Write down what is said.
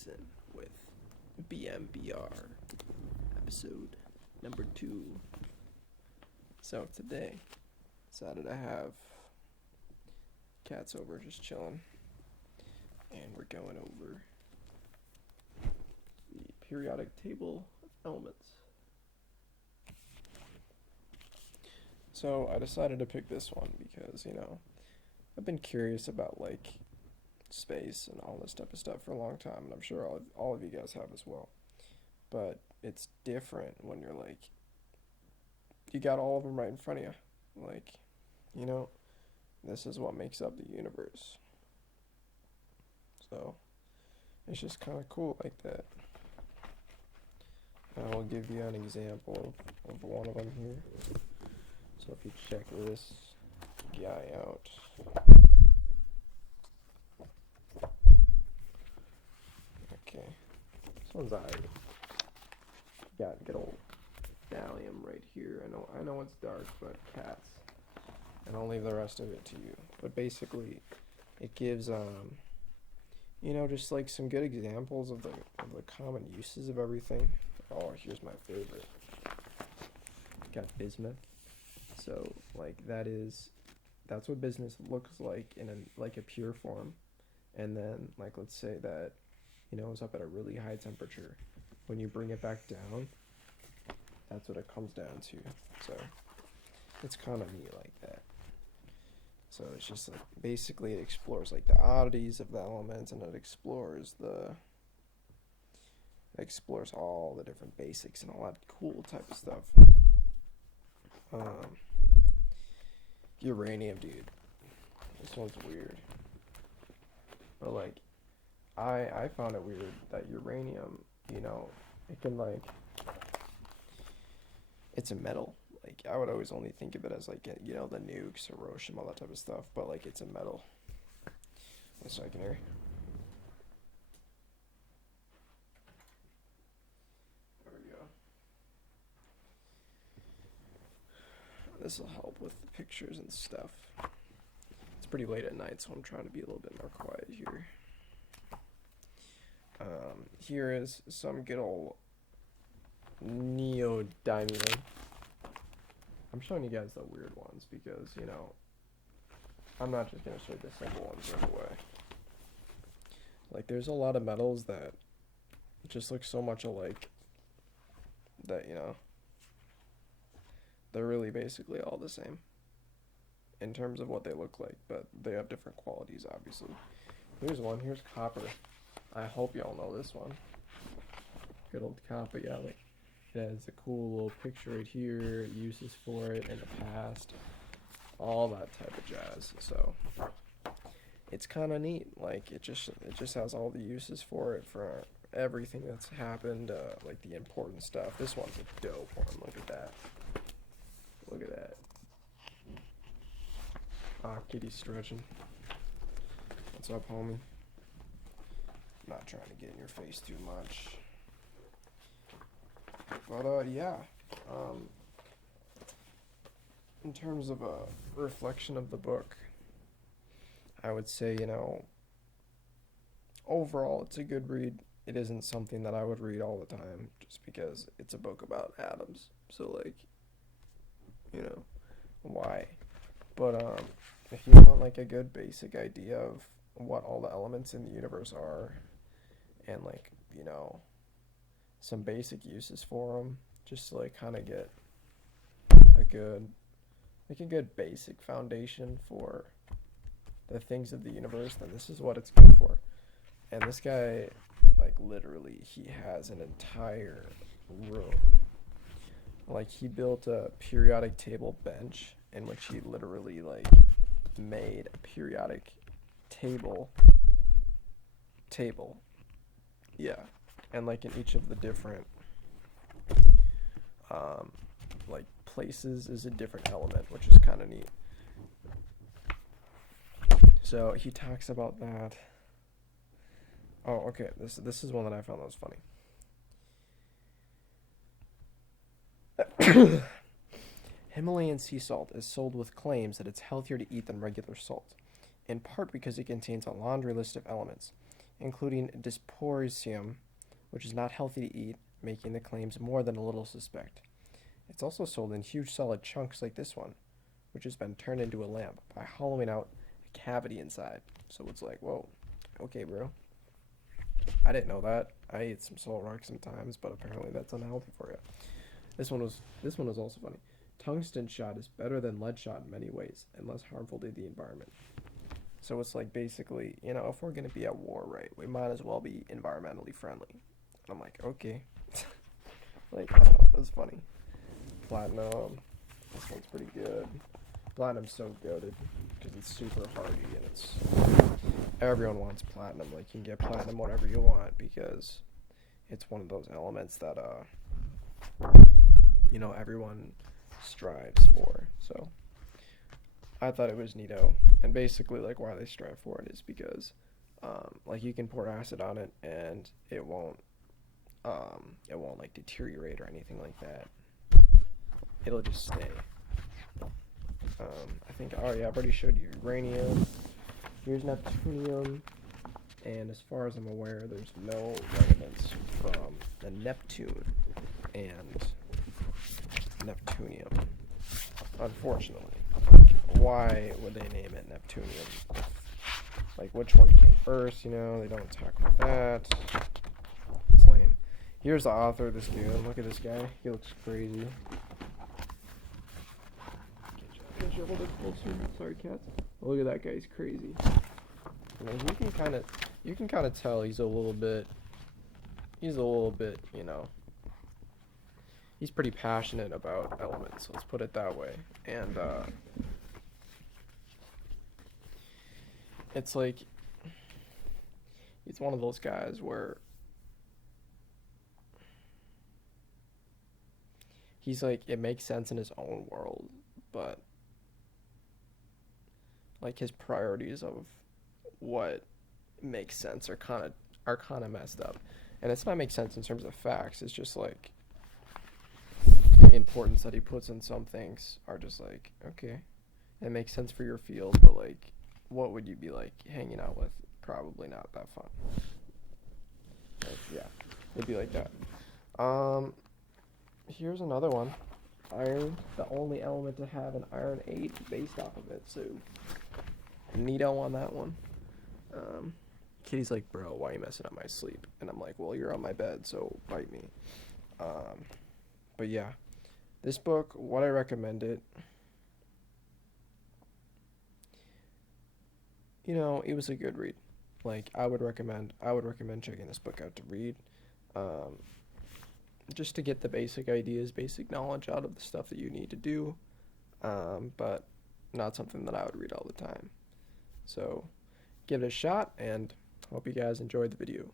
Jason with BMBR, episode number 2. So today, decided to have cats over just chilling, and we're going over the periodic table of elements. So I decided to pick this one because, I've been curious about, space and all this type of stuff for a long time, and I'm sure all of you guys have as well. But it's different when you're, you got all of them right in front of you. This is what makes up the universe. So, it's just kind of cool like that. I will give you an example of one of them here. So if you check this guy out. Okay. This one's alright. Got good old thallium right here. I know it's dark, but cats. And I'll leave the rest of it to you. But basically, it gives just some good examples of the common uses of everything. Oh, here's my favorite. Got bismuth. So that's what bismuth looks like in a pure form. And then let's say that it's up at a really high temperature. When you bring it back down, that's what it comes down to. So it's kind of neat like that. So it's just basically it explores the oddities of the elements, and it explores all the different basics and all that cool type of stuff. Uranium, dude. This one's weird. But I found it weird that uranium, it can it's a metal. I would always only think of it as the nukes, Hiroshima, all that type of stuff, but it's a metal. One second here. There we go. This will help with the pictures and stuff. It's pretty late at night, so I'm trying to be a little bit more quiet here. Here is some good old Neodymium. I'm showing you guys the weird ones because, I'm not just going to show you the simple ones right away. There's a lot of metals that just look so much alike that, they're really basically all the same in terms of what they look like, but they have different qualities, obviously. Here's one. Here's copper. I hope y'all know this one. Good old copper, yeah. It has a cool little picture right here, uses for it in the past, all that type of jazz. So it's kind of neat. It just has all the uses for it for everything that's happened, the important stuff. This one's a dope one. Look at that. Look at that. Ah, kitty's stretching. What's up, homie? Not trying to get in your face too much. But, yeah. In terms of a reflection of the book, I would say, overall it's a good read. It isn't something that I would read all the time just because it's a book about atoms. So, why? But, if you want, a good basic idea of what all the elements in the universe are, and, some basic uses for them, just to kind of get a good basic foundation for the things of the universe, then this is what it's good for. And this guy, literally, he has an entire room. He built a periodic table bench in which he literally made a periodic table. Yeah. And in each of the different places is a different element, which is kind of neat. So he talks about that. Oh, okay. This is one that I found that was funny. Himalayan sea salt is sold with claims that it's healthier to eat than regular salt, in part because it contains a laundry list of elements. including dysprosium, which is not healthy to eat, making the claims more than a little suspect. It's also sold in huge solid chunks like this one, which has been turned into a lamp by hollowing out a cavity inside. So it's like, whoa, okay, bro. I didn't know that. I ate some salt rock sometimes, but apparently that's unhealthy for you. This one was also funny. Tungsten shot is better than lead shot in many ways and less harmful to the environment. So it's like basically, you know, if we're gonna be at war, right, we might as well be environmentally friendly. And I'm like, okay. Like, I don't know, it was funny. Platinum. This one's pretty good. Platinum's so goated because it's super hardy and it's everyone wants platinum. Like you can get platinum whatever you want because it's one of those elements that you know, everyone strives for. So I thought it was neato. And basically like why they strive for it is because like you can pour acid on it and it won't like deteriorate or anything like that. It'll just stay. I think, oh yeah, I've already showed you uranium. Here's Neptunium. And as far as I'm aware, there's no remnants from the Neptune and Neptunium. Unfortunately. Why would they name it Neptunium? Like, which one came first, you know? They don't talk about that. It's lame. Here's the author of this dude. Look at this guy. He looks crazy. Get you a little bit closer. Sorry, cats. Look at that guy. He's crazy. You know, you can kind of tell he's a little bit, you know, he's pretty passionate about elements. Let's put it that way. And it's like, he's one of those guys where he's like, it makes sense in his own world, but like his priorities of what makes sense are kind of messed up. And it's not make sense in terms of facts. It's just like the importance that he puts in some things are just like, okay, it makes sense for your field, but like, what would you be like hanging out with? Probably not that fun. Like, yeah, it'd be like that. Here's another one. Iron, the only element to have an iron 8 based off of it. So, neato on that one. Kitty's like, bro, why are you messing up my sleep? And I'm like, well, you're on my bed, so bite me. But yeah, this book, what I recommend it, you know, it was a good read. Like, I would recommend checking this book out to read. Just to get the basic ideas, basic knowledge out of the stuff that you need to do. But not something that I would read all the time. So, give it a shot, and hope you guys enjoyed the video.